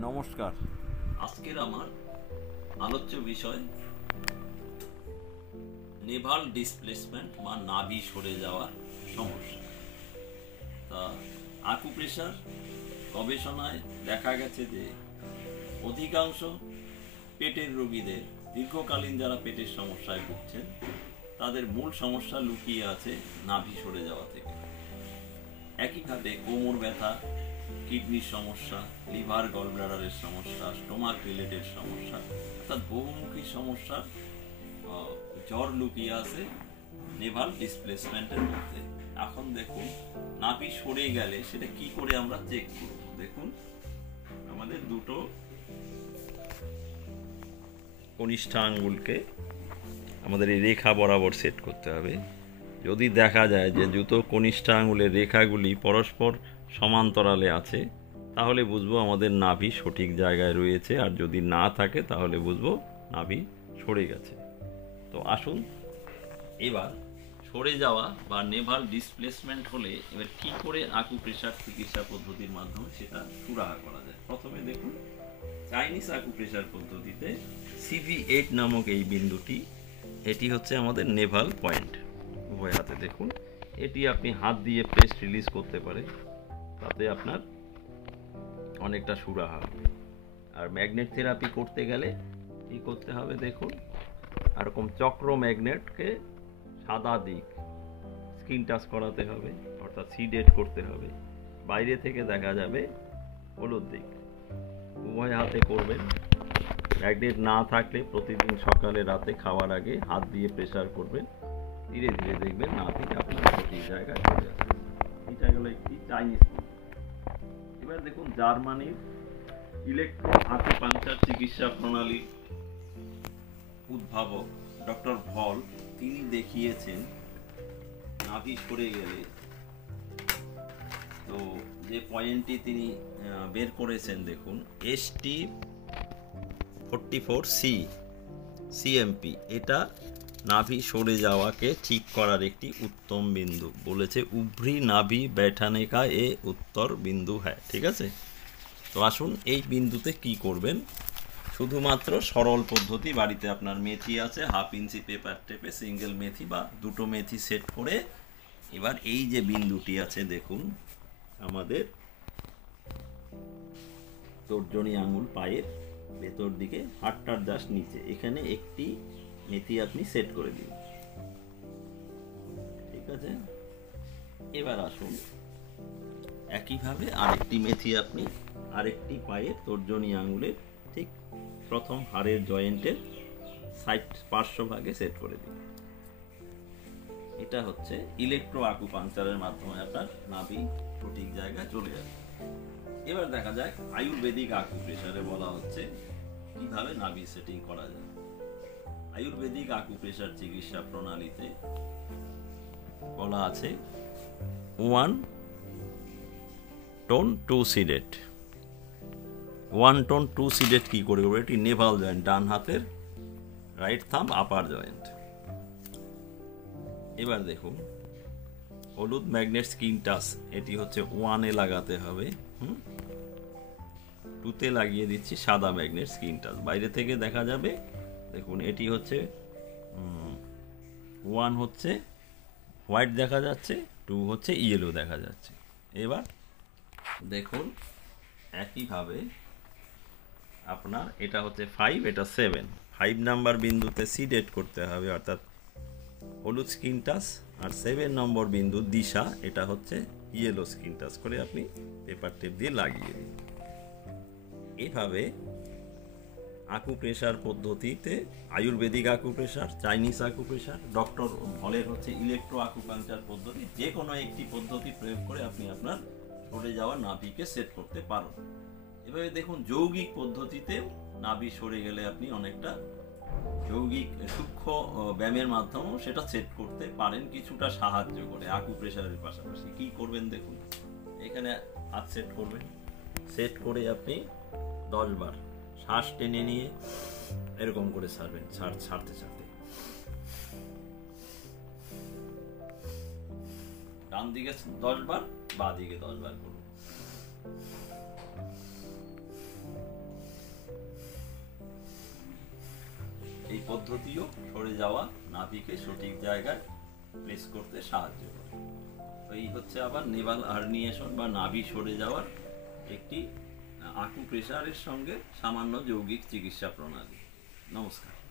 নমস্কার। আজকের আমার আলোচ্য বিষয় নেভাল ডিসপ্লেসমেন্ট বা নাভি সরে যাওয়ার সমস্যা। তা আকুপ্রেশার গবেষণায় দেখা গেছে যে অধিকাংশ পেটের রোগীদের দীর্ঘকালীন যারা পেটের সমস্যায় ভুগছেন তাদের মূল সমস্যা লুকিয়ে আছে নাভি সরে যাওয়া থেকে। একইভাবে কোমর ব্যথা, কিডনির সমস্যা, লিভার গলব্লাডারের সমস্যা, স্টোমাক রিলেটেড সমস্যা, অর্থাৎ বহুমুখী সমস্যার জ্বর লুকিয়ে আছে নেভাল ডিসপ্লেসমেন্টের মধ্যে। এখন দেখুন, নাভি সরে গেলে সেটা কি করে আমরা চেক করব। দেখুন, আমাদের দুটো কনিষ্ঠ আঙ্গুলকে আমাদের এই রেখা বরাবর সেট করতে হবে। যদি দেখা যায় যে দুটো কনিষ্ঠ আঙ্গুলের রেখাগুলি পরস্পর সমান্তরালে আছে, তাহলে বুঝবো আমাদের নাভি সঠিক জায়গায় রয়েছে, আর যদি না থাকে তাহলে বুঝবো নাভি সরে গেছে। তো আসুন, এবার সরে যাওয়া বা নেভাল ডিসপ্লেসমেন্ট হলে এবার কি করে আকুপ্রেশার চিকিৎসা পদ্ধতির মাধ্যমে সেটা সুরাহা করা যায়। প্রথমে দেখুন, চাইনিজ আকুপ্রেশার পদ্ধতিতে CV8 নামক এই বিন্দুটি, এটি হচ্ছে আমাদের নেভাল পয়েন্ট। উভয় হাতে দেখুন, এটি আপনি হাত দিয়ে প্রেস রিলিজ করতে পারেন, তাতে আপনার অনেকটা সুরাহা হবে। আর ম্যাগনেট থেরাপি করতে গেলে কি করতে হবে দেখুন, এরকম চক্র ম্যাগনেটকে সাদা দিক স্কিন টাচ করাতে হবে, অর্থাৎ সিডেট করতে হবে। বাইরে থেকে দেখা যাবে হলুদ দিক। উভয় হাতে করবেন। ম্যাগনেট না থাকলে প্রতিদিন সকালে রাতে খাওয়ার আগে হাত দিয়ে প্রেসার করবেন। ধীরে ধীরে দেখবেন নাভি আপনার সঠিক জায়গায় চলে আসবে। এটা গেল একটি চাইনিজ পদ্ধতি। এবার দেখুন, জার্মানির ইলেকট্রো আকুপাংচার চিকিৎসা প্রণালীর উদ্ভাবক ডক্টর ভল, তিনি দেখিয়েছেন নাভি সরে গেলে তো যে পয়েন্টটি তিনি বের করেছেন দেখুন, ST44C CMP, এটা নাভি সরে যাওয়াকে ঠিক করার একটি উত্তম বিন্দু। বলেছে উভরি নাভি बैठाने का এ উত্তর বিন্দু হ্যাঁ। ঠিক আছে, তো আসুন এই বিন্দুতে কি করবেন। শুধুমাত্র সরল পদ্ধতি, বাড়িতে আপনার মেথি আছে, 1/2 ইঞ্চি পেপার টেপে সিঙ্গেল মেথি বা দুটো মেথি সেট করে এবার এই যে বিন্দুটি আছে দেখুন, আমাদের তর্জনী আঙুল পায়ের ভেতর দিকে, হাতটার জাস্ট নিচে, এখানে একটি মেথি আপনি সেট করে দিন। ঠিক আছে, এবার আসুন একইভাবে আরেকটি মেথি আপনি আরেকটি পায়ের তর্জনী আঙুলের ঠিক প্রথম হাড়ের জয়েন্টের সাইড পার্শ্বভাগে সেট করে দিন। এটা হচ্ছে ইলেকট্রো আকুপাংচারের মাধ্যমে আপনার নাভি সঠিক জায়গায় চলে যাবে। এবার দেখা যায় আয়ুর্বেদিক আকুপ্রেশারে বলা হচ্ছে কিভাবে নাভি সেটিং করা যায়। আয়ুর্বেদিক আকুপ্রেশার চিকিৎসা প্রণালীতে বলা আছে 1 টোন 2 সিডেট। 1 টোন 2 সিডেট কি করে করবে? এটি নেভাল জয়েন্ট, ডান হাতের রাইট থাম্ব আপার জয়েন্ট। এবার দেখুন, হলুদ ম্যাগনেট স্কিন টাচ, এটি হচ্ছে 1 এ লাগাতে হবে। 2তে লাগিয়ে দিচ্ছি সাদা ম্যাগনেট স্কিন টাচ। বাইরে থেকে দেখা যাবে দেখুন, এটি হচ্ছে 1 হচ্ছে হোয়াইট দেখা যাচ্ছে, 2 হচ্ছে ইয়েলো দেখা যাচ্ছে। এবার দেখুন একইভাবে আপনার এটা হচ্ছে 5, এটা 7, 5 নাম্বার বিন্দুতে সিডেট করতে হবে, অর্থাৎ হলুদ স্কিন টাচ। আর 7 নম্বর বিন্দু দিশা, এটা হচ্ছে ইয়েলো স্কিন টাচ করে আপনি পেপার টেপ দিয়ে লাগিয়ে দিন। এভাবে আকুপ্রেশার পদ্ধতিতে Ayurvedic acupressure, Chinese acupressure, doctor ভলের হচ্ছে ইলেকট্রো আকুপাংচার পদ্ধতি, যে কোনো একটি পদ্ধতি প্রয়োগ করে আপনি আপনার সরে যাওয়া নাভিকে সেট করতে পারেন। এভাবে দেখুন, যৌগিক পদ্ধতিতেও নাভি সরে গেলে আপনি অনেকটা যৌগিক সূক্ষ্ম ব্যায়ামের মাধ্যমেও সেটা সেট করতে পারেন, কিছুটা সাহায্য করে আকুপ্রেশারের পাশাপাশি। কি করবেন দেখুন, এখানে হাত সেট করবেন, সেট করে আপনি 10 বার শ্বাস টেনে নিয়ে এরকম করে ছাড়বেন, ছাড়তে ছাড়তে ডান দিকে 10 বার, বাঁ দিকে 10 বার করুন। পদ্ধতিও সরে যাওয়া নাভিকে সঠিক জায়গায় প্লেস করতে সাহায্য করে। তো এই হচ্ছে আবার নেভাল হার্নিয়েশন বা নাভি সরে যাওয়ার একটি আকুপ্রেশারের সঙ্গে সামান্য যৌগিক চিকিৎসা প্রণালী। নমস্কার।